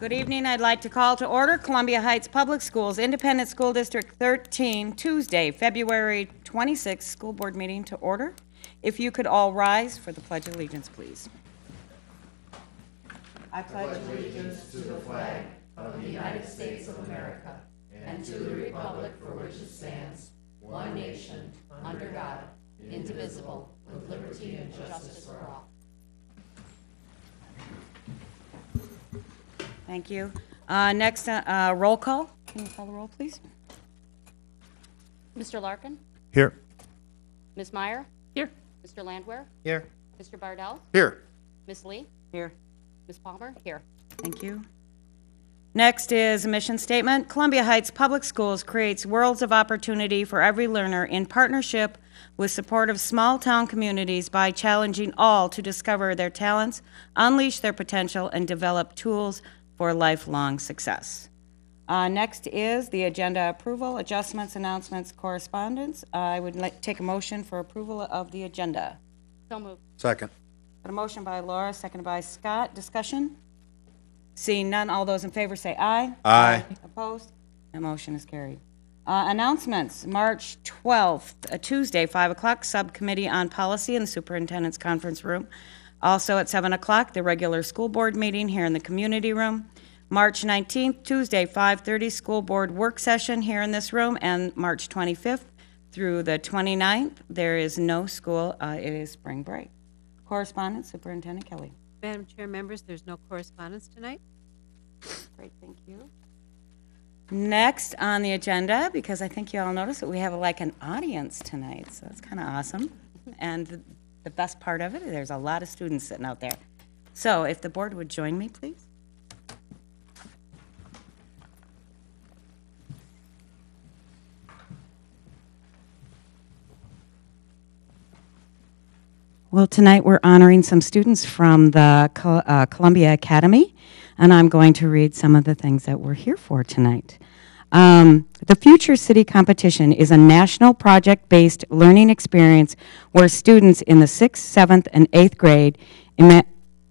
Good evening. I'd like to call to order Columbia Heights Public Schools Independent School District 13, Tuesday, February 26th, school board meeting to order. If you could all rise for the Pledge of Allegiance, please. I pledge allegiance to the flag of the United States of America and to the republic for which it stands, one nation, under God, indivisible, with liberty and justice for all. Thank you. Next, roll call. Can you call the roll, please? Mr. Larkin? Here. Ms. Meyer? Here. Mr. Landwehr? Here. Mr. Bardell? Here. Ms. Lee? Here. Ms. Palmer? Here. Thank you. Next is a mission statement. Columbia Heights Public Schools creates worlds of opportunity for every learner in partnership with supportive small-town communities by challenging all to discover their talents, unleash their potential, and develop tools for lifelong success. Next is the agenda approval, adjustments, announcements, correspondence. I would like to take a motion for approval of the agenda. So moved. Second. Got a motion by Laura, seconded by Scott. Discussion? Seeing none, all those in favor say aye. Aye. Opposed? That motion is carried. Announcements, March 12th, Tuesday, 5 o'clock, Subcommittee on Policy in the Superintendent's Conference Room. Also at 7 o'clock, the regular school board meeting here in the community room. March 19th, Tuesday, 5:30, school board work session here in this room. And March 25th through the 29th, there is no school. It is spring break. Correspondence, Superintendent Kelly. Madam Chair, members, there's no correspondence tonight. Great, thank you. Next on the agenda, because I think you all noticed that we have like an audience tonight, so that's kind of awesome. And the best part of it, there's a lot of students sitting out there. So if the board would join me, please. Well, tonight we're honoring some students from the Columbia Academy, and I'm going to read some of the things that we're here for tonight. The Future City Competition is a national project-based learning experience where students in the 6th, 7th, and 8th grade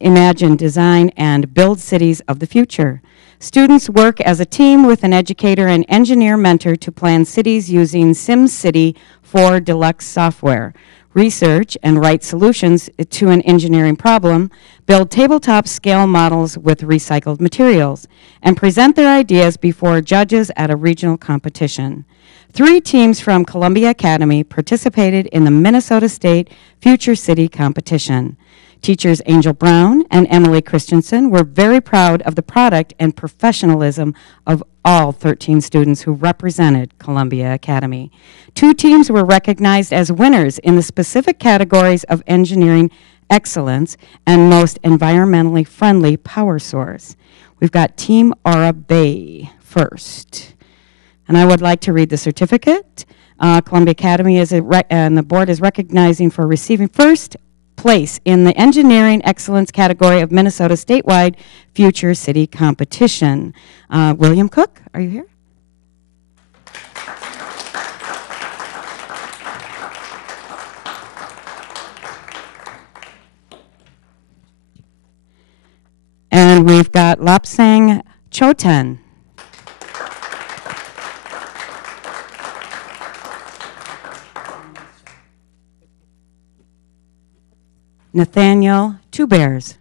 imagine, design, and build cities of the future. Students work as a team with an educator and engineer mentor to plan cities using SimCity 4 Deluxe software, research and write solutions to an engineering problem, build tabletop scale models with recycled materials, and present their ideas before judges at a regional competition. 3 teams from Columbia Academy participated in the Minnesota State Future City competition. Teachers Angel Brown and Emily Christensen were very proud of the product and professionalism of all 13 students who represented Columbia Academy. 2 teams were recognized as winners in the specific categories of engineering excellence and most environmentally friendly power source. We've got Team Aura Bay first. And I would like to read the certificate. Columbia Academy and the board is recognizing for receiving first place in the engineering excellence category of Minnesota statewide Future City competition. William Cook, are you here? And we've got Lapsang Choten. Nathaniel Two Bears.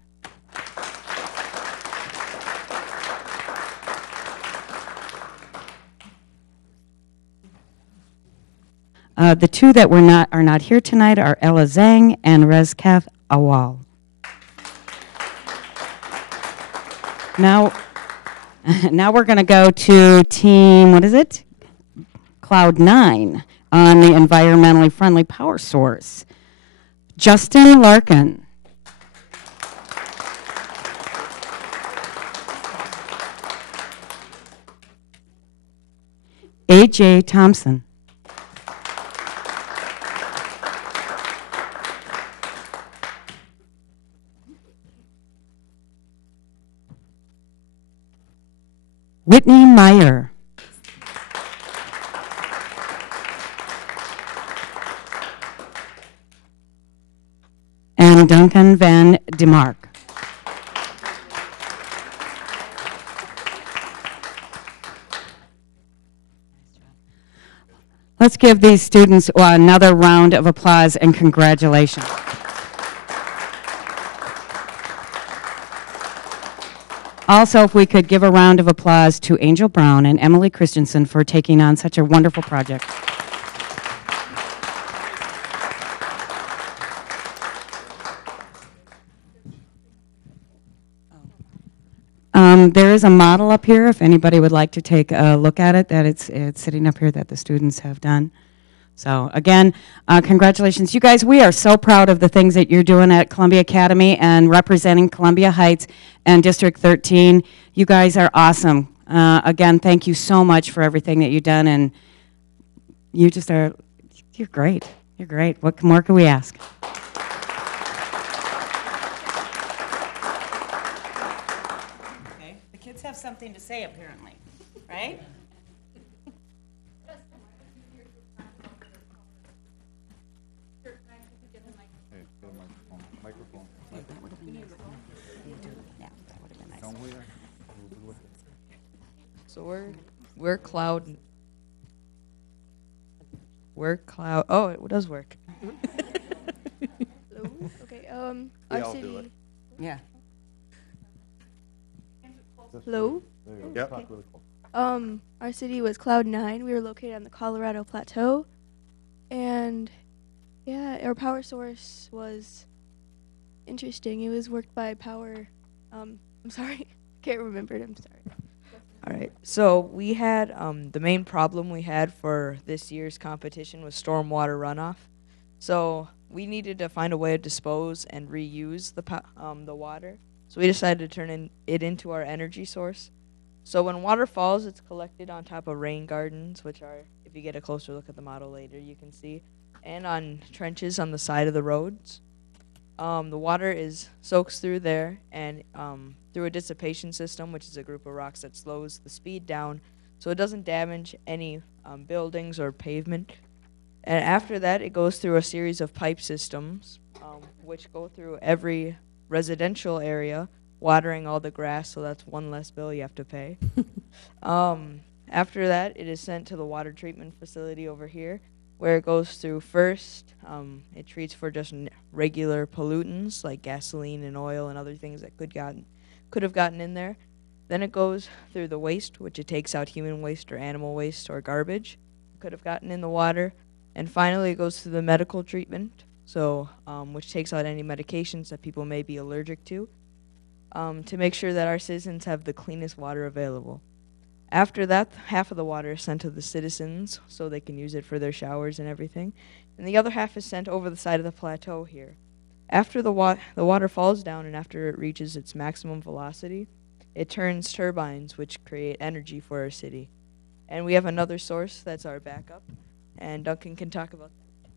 The 2 that are not here tonight are Ella Zhang and Rezkev Awal. Now we're going to go to team, what is it? Cloud 9 on the environmentally friendly power source. Justin Larkin. A.J. Thompson. Whitney Meyer. and Duncan Van DeMark. Let's give these students another round of applause and congratulations. Also, if we could give a round of applause to Angel Brown and Emily Christensen for taking on such a wonderful project. There is a model up here, if anybody would like to take a look at it, that it's sitting up here that the students have done. So again, congratulations. You guys, we are so proud of the things that you're doing at Columbia Academy and representing Columbia Heights and District 13. You guys are awesome. Again, thank you so much for everything that you've done, and you just are, you're great. You're great. What more can we ask? Okay. The kids have something to say, apparently, right? So we're cloud. Oh, it does work. Hello? Okay, our I'll city. do it. Yeah. Hello? Yep. Okay. Our city was Cloud 9. We were located on the Colorado Plateau. And yeah, our power source was interesting. It was worked by power. I'm sorry. Can't remember it. I'm sorry. All right. So we had the main problem we had for this year's competition was stormwater runoff. So we needed to find a way to dispose and reuse the water. So we decided to turn it into our energy source. So when water falls, it's collected on top of rain gardens, which are, if you get a closer look at the model later, you can see, and on trenches on the side of the roads. The water soaks through there and through a dissipation system, which is a group of rocks that slows the speed down so it doesn't damage any buildings or pavement. And after that, it goes through a series of pipe systems, which go through every residential area, watering all the grass, so that's one less bill you have to pay. After that, it is sent to the water treatment facility over here, where it goes through first. It treats for just regular pollutants like gasoline and oil and other things that could have gotten in there. Then it goes through the waste, which it takes out human waste or animal waste or garbage could have gotten in the water. And finally, it goes through the medical treatment, so which takes out any medications that people may be allergic to make sure that our citizens have the cleanest water available. After that, half of the water is sent to the citizens so they can use it for their showers and everything. And the other half is sent over the side of the plateau here. After the water falls down and after it reaches its maximum velocity, it turns turbines which create energy for our city. And we have another source that's our backup, and Duncan can talk about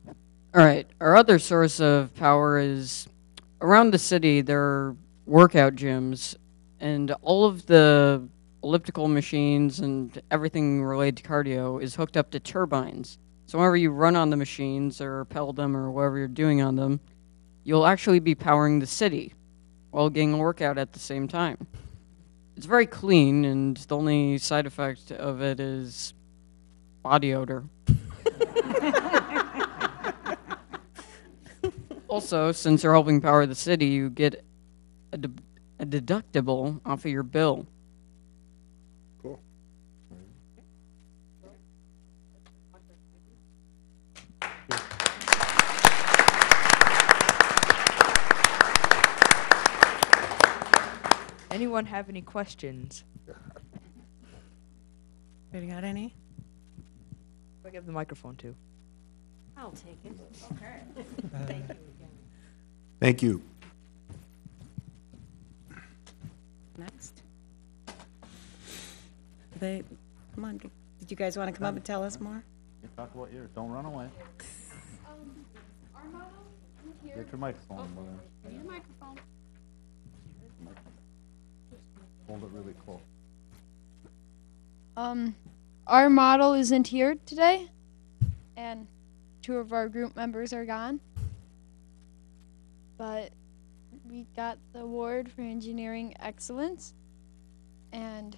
that. All right. Our other source of power is around the city. There are workout gyms, and all of the elliptical machines and everything related to cardio is hooked up to turbines. So whenever you run on the machines or pedal them or whatever you're doing on them, you'll actually be powering the city while getting a workout at the same time. It's very clean, and the only side effect of it is body odor. Also, since you're helping power the city, you get a deductible off of your bill. Cool. Anyone have any questions? Anybody got any? I give the microphone to. I'll take it. Okay. Thank you. Next. Come on. Did you guys want to come up and tell us more? You talk about yours. Don't run away. Our model here. Get your microphone. Need a microphone. Hold it really close. Our model isn't here today, and 2 of our group members are gone. But we got the award for engineering excellence, and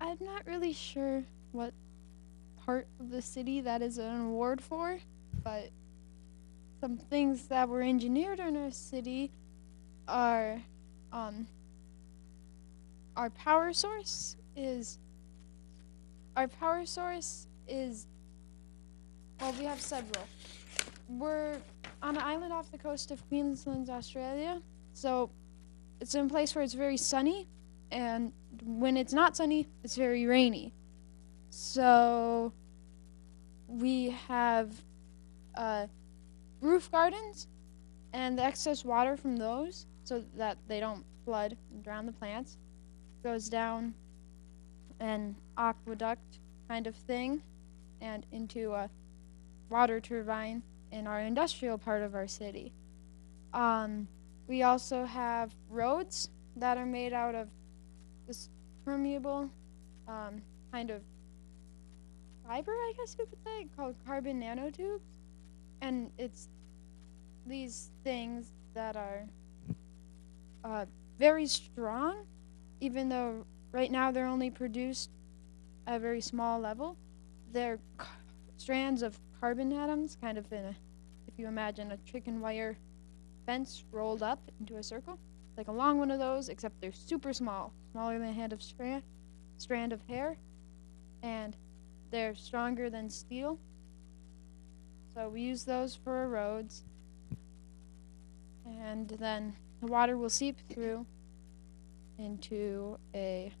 I I'm not really sure what part of the city that is an award for, but some things that were engineered in our city are our power source is well, we have several. We're on an island off the coast of Queensland, Australia, so it's in a place where it's very sunny, and when it's not sunny, it's very rainy. So we have roof gardens, and the excess water from those, so that they don't flood and drown the plants, goes down an aqueduct kind of thing and into a water turbine in our industrial part of our city. We also have roads that are made out of this permeable kind of fiber, I guess you could say, called carbon nanotubes. And it's these things that are very strong, even though right now they're only produced at a very small level. They're strands of carbon atoms, kind of in a, if you imagine a chicken wire fence rolled up into a circle, like a long one of those, except they're super small, smaller than a hand of strand of hair, and they're stronger than steel. So we use those for our roads, and then the water will seep through into a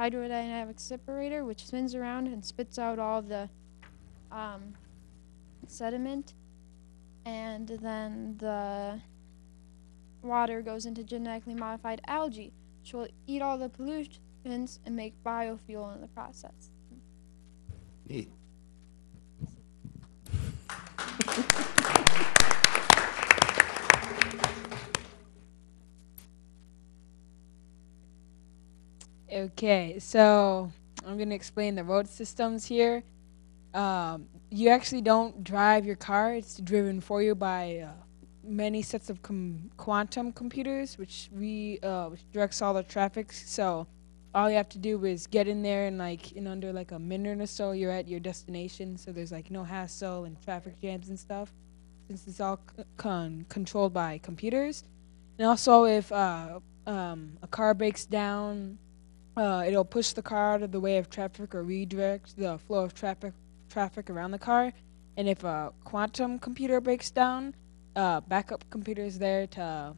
hydrodynamic separator, which spins around and spits out all the sediment, and then the water goes into genetically modified algae, which will eat all the pollutants and make biofuel in the process. Neat. Okay, so I'm going to explain the road systems here. You actually don't drive your car. It's driven for you by many sets of quantum computers, which directs all the traffic. So all you have to do is get in there, and in under a minute or so, you're at your destination. So there's no hassle and traffic jams and stuff, since it's all controlled by computers. And also, if a car breaks down, it'll push the car out of the way of traffic or redirect the flow of traffic around the car. And if a quantum computer breaks down, backup computer is there to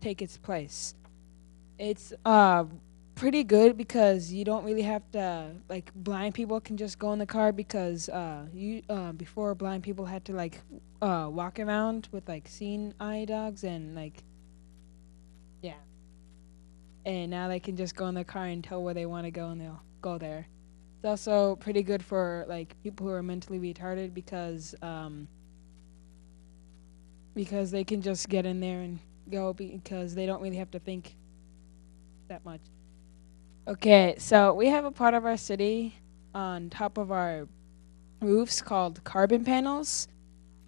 take its place. It's pretty good because you don't really have to, blind people can just go in the car, because before, blind people had to walk around with seeing eye dogs and yeah. And now they can just go in the car and tell where they want to go, and they'll go there. It's also pretty good for people who are mentally retarded, because they can just get in there and go, because they don't really have to think that much. Okay, so we have a part of our city on top of our roofs called carbon panels.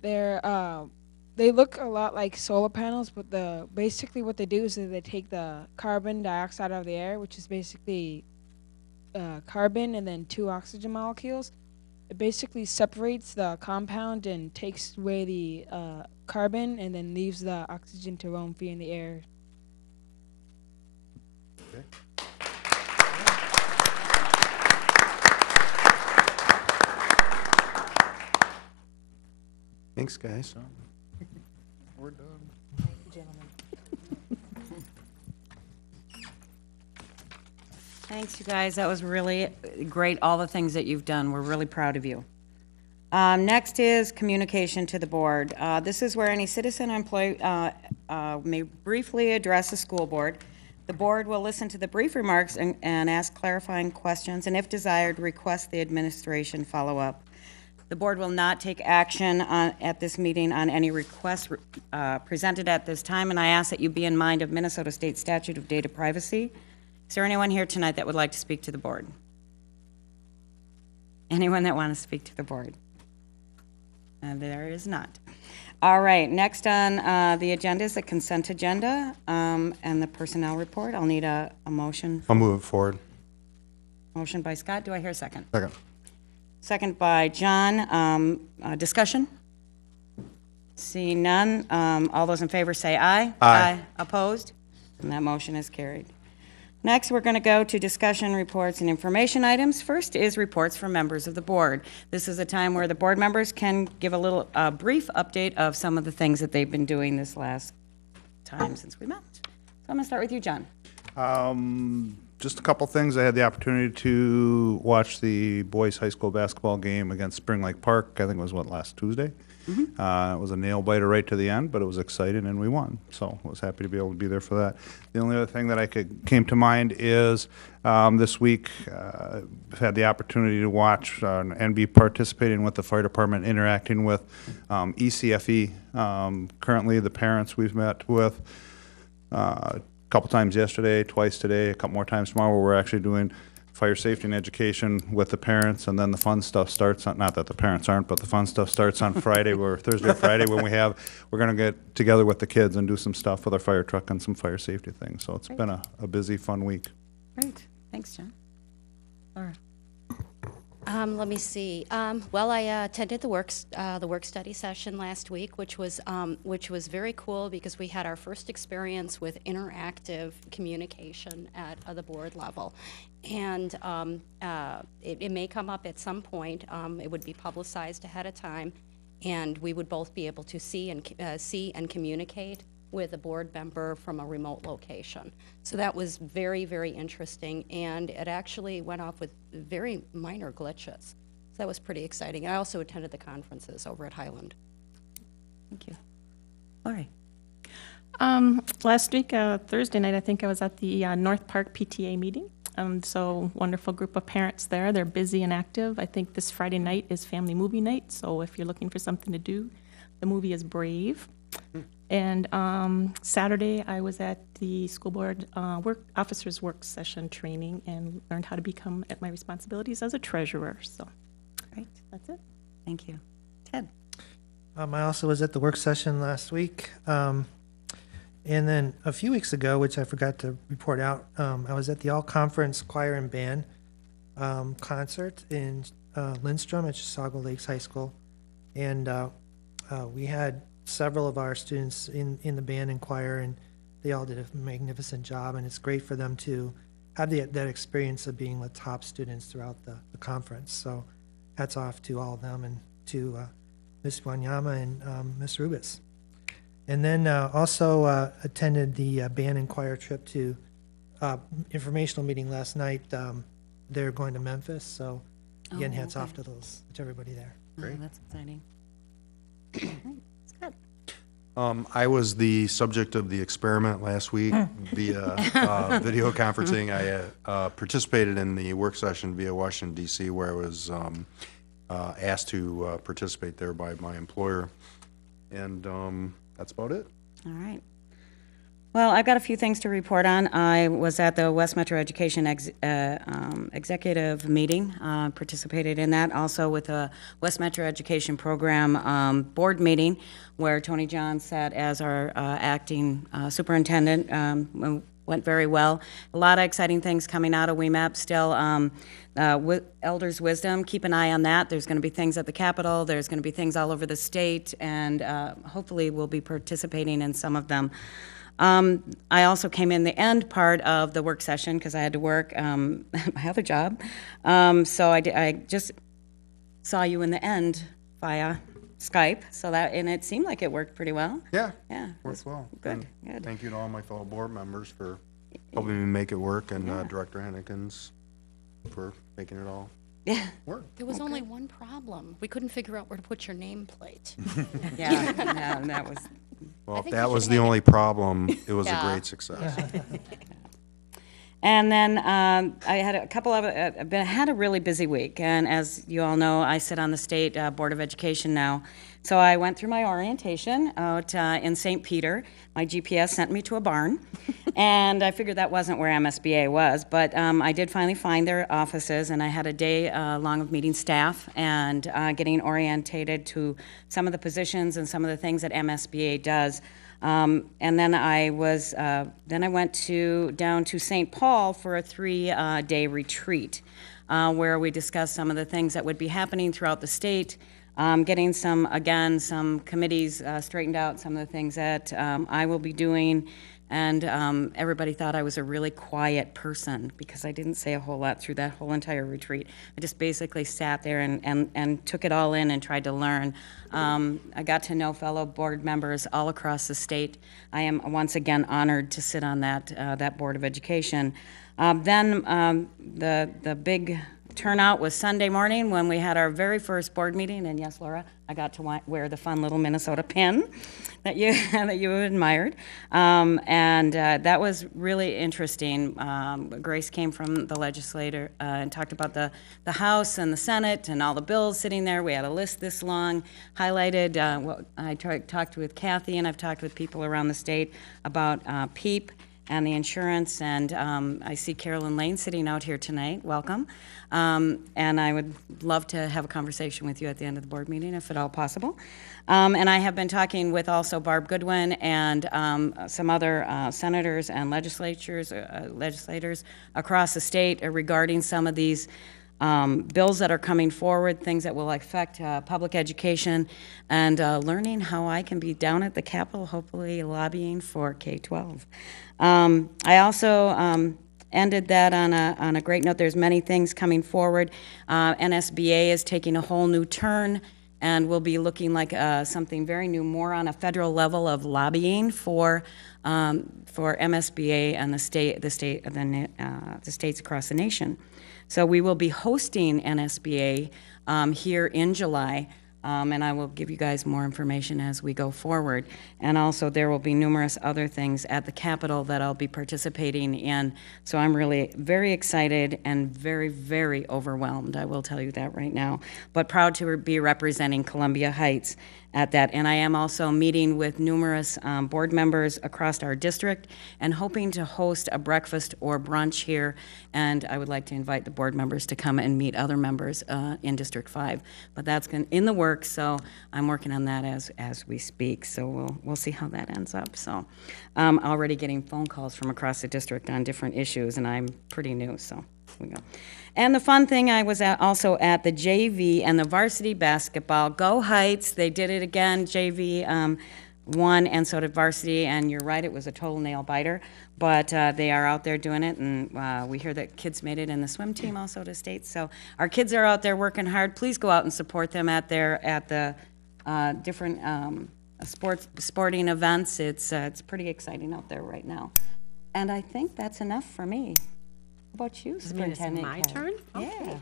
They look a lot like solar panels, but basically what they do is that they take the carbon dioxide out of the air, which is basically carbon and then 2 oxygen molecules. It basically separates the compound and takes away the carbon, and then leaves the oxygen to roam free in the air. Okay. Thanks, guys. We're done. Thanks, you guys. That was really great, all the things that you've done. We're really proud of you. Next is communication to the board. This is where any citizen or employee may briefly address the school board. The board will listen to the brief remarks and ask clarifying questions, and if desired, request the administration follow up. The board will not take action at this meeting on any requests presented at this time, and I ask that you be in mind of Minnesota State Statute of Data Privacy. Is there anyone here tonight that would like to speak to the board? Anyone that wants to speak to the board? There is not. All right, next on the agenda is the consent agenda and the personnel report. I'll need a motion. I'll move it forward. Motion by Scott. Do I hear a second? Second. Second by John. Discussion? Seeing none. All those in favor say aye. Aye. Opposed? And that motion is carried. Next, we're going to go to discussion reports and information items. First is reports from members of the board. This is a time where the board members can give a little brief update of some of the things that they've been doing this last time since we met. So I'm going to start with you, John. Just a couple things. I had the opportunity to watch the boys high school basketball game against Spring Lake Park. I think it was, last Tuesday? It was a nail biter right to the end, but it was exciting and we won. So I was happy to be able to be there for that. The only other thing that came to mind is this week I've had the opportunity to watch and be participating with the fire department, interacting with ECFE. Currently, the parents we've met with a couple times yesterday, twice today, a couple more times tomorrow, where we're actually doing fire safety and education with the parents, and then the fun stuff starts on, not that the parents aren't, but the fun stuff starts on Friday, or Thursday or Friday, when we're going to get together with the kids and do some stuff with our fire truck and some fire safety things. So it's been a busy, fun week. Great. Thanks, John. Laura. Let me see. Well, I attended the work study session last week, which was very cool because we had our first experience with interactive communication at the board level, and it may come up at some point. It would be publicized ahead of time, and we would both be able to see and communicate with a board member from a remote location. So that was very, very interesting, and it actually went off with very minor glitches. So that was pretty exciting. I also attended the conferences over at Highland. Thank you. Lori. Last week, Thursday night, I think I was at the North Park PTA meeting. So wonderful group of parents there. They're busy and active. I think this Friday night is family movie night, so if you're looking for something to do, the movie is Brave. And Saturday, I was at the school board officers work session training and learned how to become at my responsibilities as a treasurer. So, Great. That's it. Thank you. Ted. I also was at the work session last week. And then a few weeks ago, which I forgot to report out, I was at the all-conference choir and band concert in Lindstrom at Chisago Lakes High School. And we had several of our students in the band and choir, and they all did a magnificent job, and it's great for them to have that experience of being with top students throughout the conference. So hats off to all of them, and to Ms. Wanyama and Ms. Rubis. And then also attended the band and choir trip to informational meeting last night. They're going to Memphis, so again, hats off to everybody there. Great. Oh, that's exciting. Scott. I was the subject of the experiment last week via video conferencing. I participated in the work session via Washington, D.C., where I was asked to participate there by my employer. And that's about it. All right. Well, I've got a few things to report on. I was at the West Metro Education executive meeting, participated in that, also with a West Metro Education program board meeting where Tony John sat as our acting superintendent. Went very well. A lot of exciting things coming out of WEMAP still. Elders Wisdom, keep an eye on that. There's going to be things at the Capitol. There's going to be things all over the state, and hopefully we'll be participating in some of them. I also came in the end part of the work session because I had to work my other job. So I just saw you in the end via Skype. So and it seemed like it worked pretty well. Yeah. Yeah. Worked well. Good. And Good. thank you to all my fellow board members for helping me make it work, and Director Hennekins for making it all work. There was only one problem. We couldn't figure out where to put your nameplate. Yeah. No, that was. Well, if think that we was should the have only problem, it was a Yeah. great success. And then I had a couple of, had a really busy week. And as you all know, I sit on the state Board of Education now. So I went through my orientation out in St. Peter. My GPS sent me to a barn. And I figured that wasn't where MSBA was. But I did finally find their offices. And I had a day long of meeting staff and getting orientated to some of the positions and some of the things that MSBA does. And then I went down to St. Paul for a 3-day retreat, where we discussed some of the things that would be happening throughout the state, getting some committees straightened out, some of the things that I will be doing. And everybody thought I was a really quiet person because I didn't say a whole lot through that whole entire retreat. I just basically sat there and took it all in and tried to learn. I got to know fellow board members all across the state. I am once again honored to sit on that Board of Education. Then the big turnout was Sunday morning when we had our very first board meeting, and yes, Laura, I got to wear the fun little Minnesota pin that you admired, and that was really interesting. Grace came from the legislature and talked about the House and the Senate and all the bills sitting there. We had a list this long, highlighted. I talked with Kathy, and I've talked with people around the state about PEEP and the insurance, and I see Carolyn Lane sitting out here tonight. Welcome. And I would love to have a conversation with you at the end of the board meeting, if at all possible. And I have been talking with also Barb Goodwin and some other senators and legislators across the state regarding some of these bills that are coming forward, things that will affect public education, and learning how I can be down at the Capitol, hopefully lobbying for K-12. I also ended that on a great note. There's many things coming forward. NSBA is taking a whole new turn, and will be looking like something very new, more on a federal level of lobbying for MSBA and the states across the nation. So we will be hosting NSBA here in July. And I will give you guys more information as we go forward. And also there will be numerous other things at the Capitol that I'll be participating in. So I'm really very excited and very, very overwhelmed. I will tell you that right now. But proud to be representing Columbia Heights at that. And I am also meeting with numerous board members across our district and hoping to host a breakfast or brunch here. And I would like to invite the board members to come and meet other members in District 5. But that's in the works, so I'm working on that as we speak. So we'll see how that ends up. So I'm already getting phone calls from across the district on different issues, and I'm pretty new, so here we go. And the fun thing, I was also at the JV and the varsity basketball. Go Heights, they did it again. JV won, and so did varsity, and you're right, it was a total nail biter. But they are out there doing it, and we hear that kids made it in the swim team also to state. So our kids are out there working hard. Please go out and support them at the different sporting events. It's pretty exciting out there right now. And I think that's enough for me. How about you, Superintendent? My turn? Okay.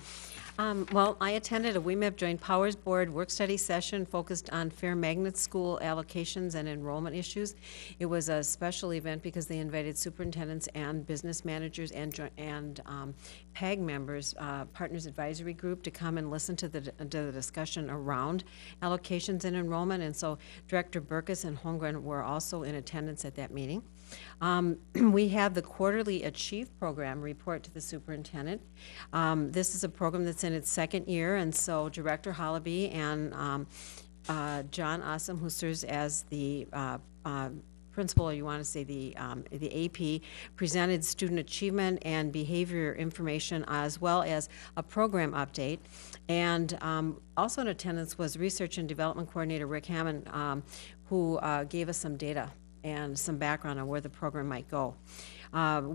Yeah. Well, I attended a WEMAP Joint Powers Board work-study session focused on fair magnet school allocations and enrollment issues. It was a special event because they invited superintendents and business managers and PAG members, Partners Advisory Group, to come and listen to the discussion around allocations and enrollment. And so Director Burkus and Holmgren were also in attendance at that meeting. We have the quarterly Achieve program report to the superintendent. This is a program that's in its second year, and so Director Hollaby and John Awesome, who serves as the principal, or you want to say the AP, presented student achievement and behavior information as well as a program update. And also in attendance was Research and Development Coordinator Rick Hammond, who gave us some data and some background on where the program might go.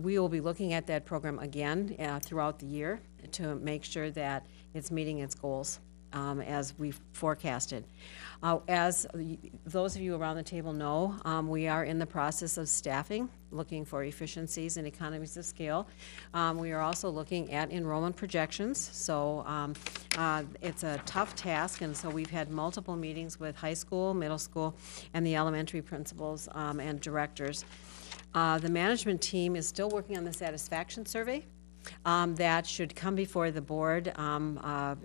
We will be looking at that program again throughout the year to make sure that it's meeting its goals as we forecasted. As those of you around the table know, we are in the process of staffing, looking for efficiencies and economies of scale. We are also looking at enrollment projections, so it's a tough task, and so we've had multiple meetings with high school, middle school, and the elementary principals and directors. The management team is still working on the satisfaction survey. That should come before the board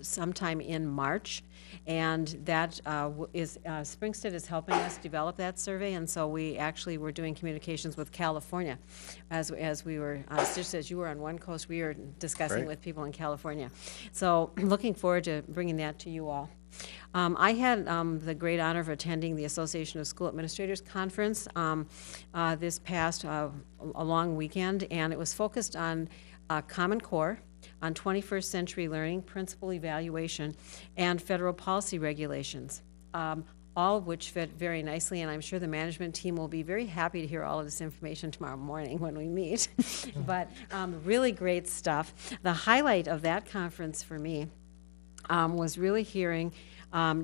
sometime in March. And that Springstead is helping us develop that survey, and so we actually were doing communications with California as we were, just as you were on one coast, we were discussing with people in California. So looking forward to bringing that to you all. I had the great honor of attending the Association of School Administrators Conference this past a long weekend, and it was focused on Common Core, on 21st century learning, principal evaluation, and federal policy regulations, all of which fit very nicely, and I'm sure the management team will be very happy to hear all of this information tomorrow morning when we meet. But really great stuff. The highlight of that conference for me was really hearing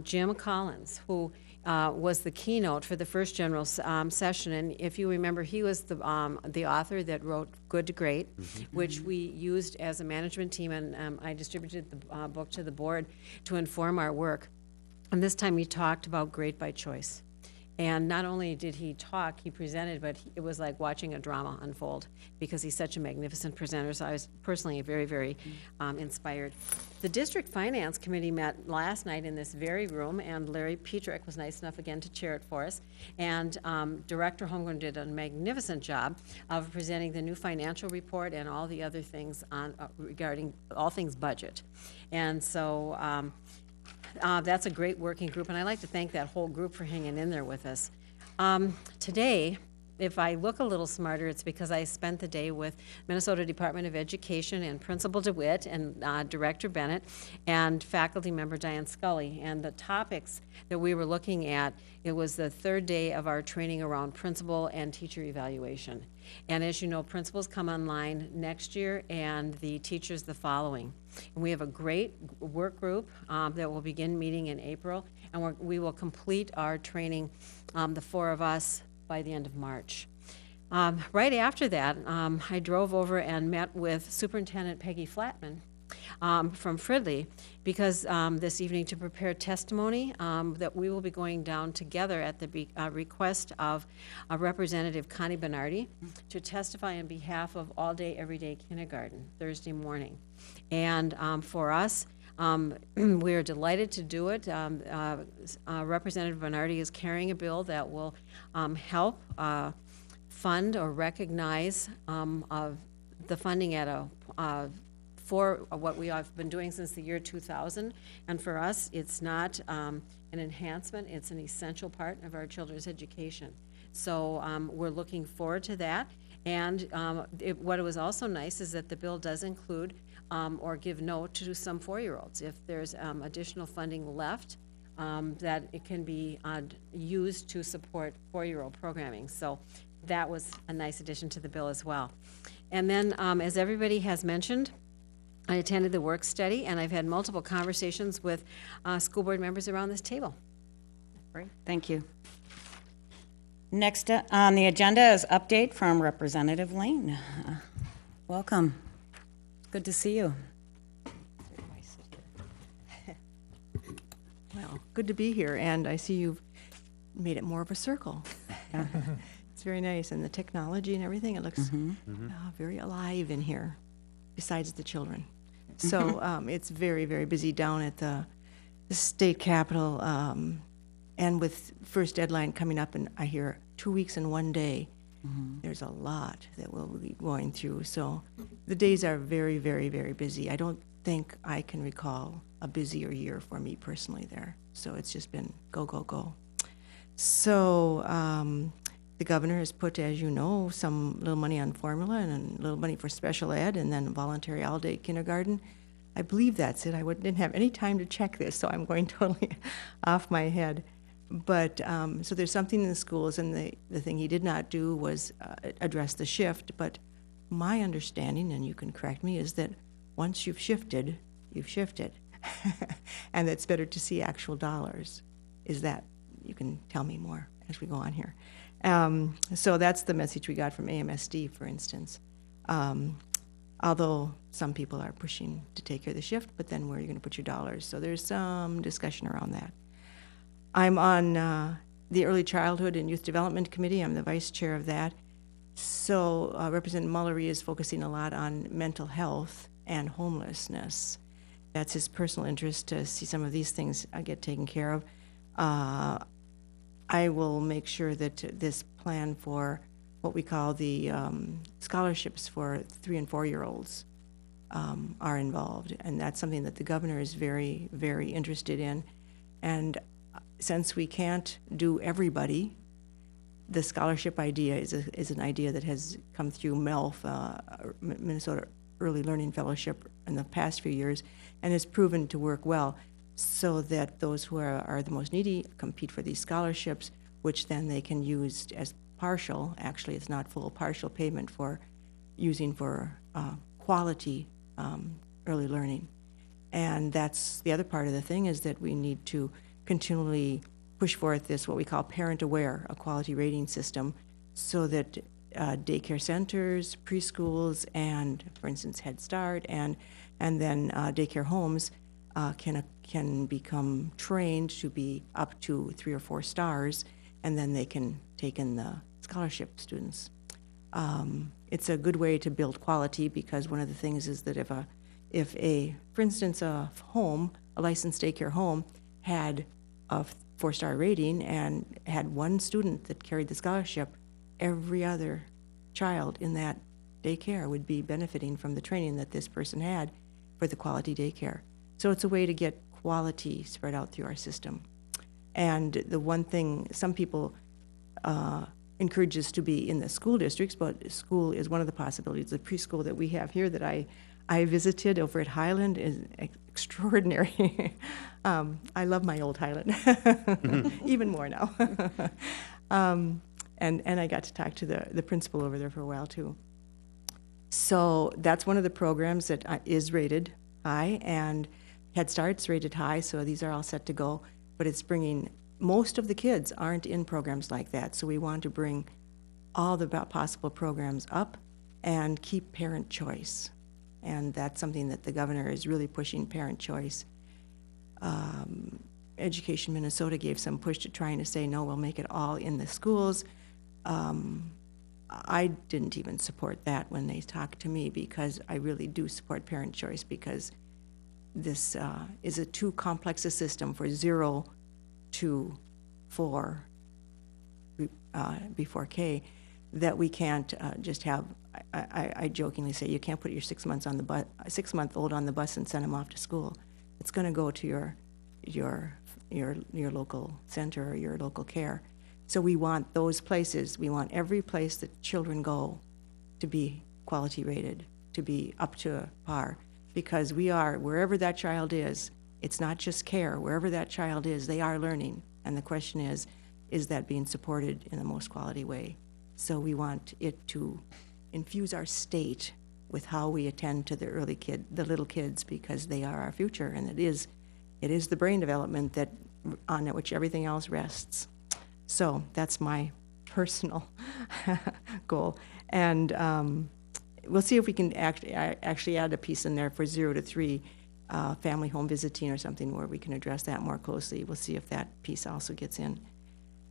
Jim Collins, who was the keynote for the first general session. And if you remember, he was the author that wrote Good to Great, which we used as a management team, and I distributed the book to the board to inform our work. And this time he talked about great by choice. And not only did he talk, he presented, but it was like watching a drama unfold because he's such a magnificent presenter. So I was personally very, very inspired. The District Finance Committee met last night in this very room, and Larry Petrick was nice enough again to chair it for us. And Director Holmgren did a magnificent job of presenting the new financial report and all the other things on regarding all things budget. And so that's a great working group, and I'd like to thank that whole group for hanging in there with us. Today, if I look a little smarter, it's because I spent the day with Minnesota Department of Education and Principal DeWitt and Director Bennett and faculty member Diane Scully. And the topics that we were looking at, it was the third day of our training around principal and teacher evaluation. And as you know, principals come online next year and the teachers the following. And we have a great work group that will begin meeting in April, and we will complete our training, the four of us, by the end of March. Right after that, I drove over and met with Superintendent Peggy Flatman from Fridley, because this evening to prepare testimony that we will be going down together at the request of Representative Connie Bernardi to testify on behalf of All Day, Everyday Kindergarten, Thursday morning. And for us, we are delighted to do it. Representative Bernardi is carrying a bill that will help fund or recognize the funding at for what we have been doing since the year 2000. And for us, it's not an enhancement, it's an essential part of our children's education. So we're looking forward to that. And what was also nice is that the bill does include or give note to some 4-year-olds. If there's additional funding left, that it can be used to support 4-year-old programming. So that was a nice addition to the bill as well. And then, as everybody has mentioned, I attended the work study, and I've had multiple conversations with school board members around this table. Great, thank you. Next on the agenda is update from Representative Lane. Welcome. Good to see you. Well, good to be here, and I see you've made it more of a circle. It's very nice, and the technology and everything, it looks very alive in here, besides the children. So it's very, very busy down at the state capitol, and with first deadline coming up, and I hear 2 weeks and 1 day. There's a lot that we'll be going through. So the days are very, very, very busy. I don't think I can recall a busier year for me personally there. So it's just been go, go, go. So the governor has put, as you know, some little money on formula and a little money for special ed and then voluntary all-day kindergarten. I believe that's it. I didn't have any time to check this, so I'm going totally off my head. But so there's something in the schools, and the thing he did not do was address the shift. But my understanding, and you can correct me, is that once you've shifted, you've shifted. And it's better to see actual dollars. Is that, you can tell me more as we go on here. So that's the message we got from AMSD, for instance. Although some people are pushing to take care of the shift, but then where are you going to put your dollars? So there's some discussion around that. I'm on the Early Childhood and Youth Development Committee. I'm the vice chair of that. So Representative Mullery is focusing a lot on mental health and homelessness. That's his personal interest to see some of these things get taken care of. I will make sure that this plan for what we call the scholarships for 3- and 4-year-olds are involved. And that's something that the governor is very, very interested in. And since we can't do everybody, the scholarship idea is an idea that has come through MELF, Minnesota Early Learning Fellowship, in the past few years, and has proven to work well, so that those who are the most needy compete for these scholarships, which then they can use as partial, actually it's not full, partial payment for using for quality early learning. And that's the other part of the thing, is that we need to continually push forth this, what we call parent aware, a quality rating system, so that daycare centers, preschools, and for instance Head Start, and then daycare homes can become trained to be up to 3 or 4 stars, and then they can take in the scholarship students. It's a good way to build quality, because one of the things is that if for instance, a licensed daycare home had a 4-star rating and had one student that carried the scholarship, every other child in that daycare would be benefiting from the training that this person had for the quality daycare. So it's a way to get quality spread out through our system. And the one thing some people encourage us to be in the school districts, but school is one of the possibilities. The preschool that we have here that I visited over at Highland is extraordinary. I love my old Highland, even more now. And I got to talk to the principal over there for a while too. So that's one of the programs that is rated high, and Head Start's rated high, so these are all set to go. But it's bringing, most of the kids aren't in programs like that, so we want to bring all the possible programs up and keep parent choice. And that's something that the governor is really pushing, parent choice. Education Minnesota gave some push to trying to say, no, we'll make it all in the schools. I didn't even support that when they talked to me, because I really do support parent choice, because this is a too complex a system for 0 to 4 before K, that we can't just have. I jokingly say you can't put your 6-month-old on the bus and send him off to school. It's going to go to your local center or your local care. So we want those places. We want every place that children go to be quality rated, to be up to par, because we are, wherever that child is, it's not just care. Wherever that child is, they are learning. And the question is that being supported in the most quality way? So we want it to infuse our state with how we attend to the little kids, because they are our future, and it is the brain development that on which everything else rests. So that's my personal goal, and we'll see if we can actually add a piece in there for 0 to 3, family home visiting or something, where we can address that more closely. We'll see if that piece also gets in.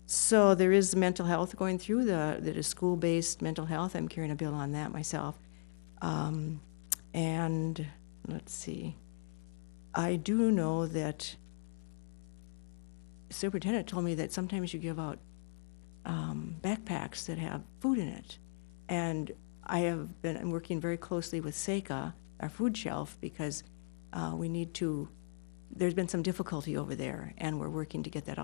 So there is mental health going through, that is school-based mental health. I'm carrying a bill on that myself. And let's see. I do know that the superintendent told me that sometimes you give out backpacks that have food in it. And I'm working very closely with SECA, our food shelf, because we need to, there's been some difficulty over there, and we're working to get that all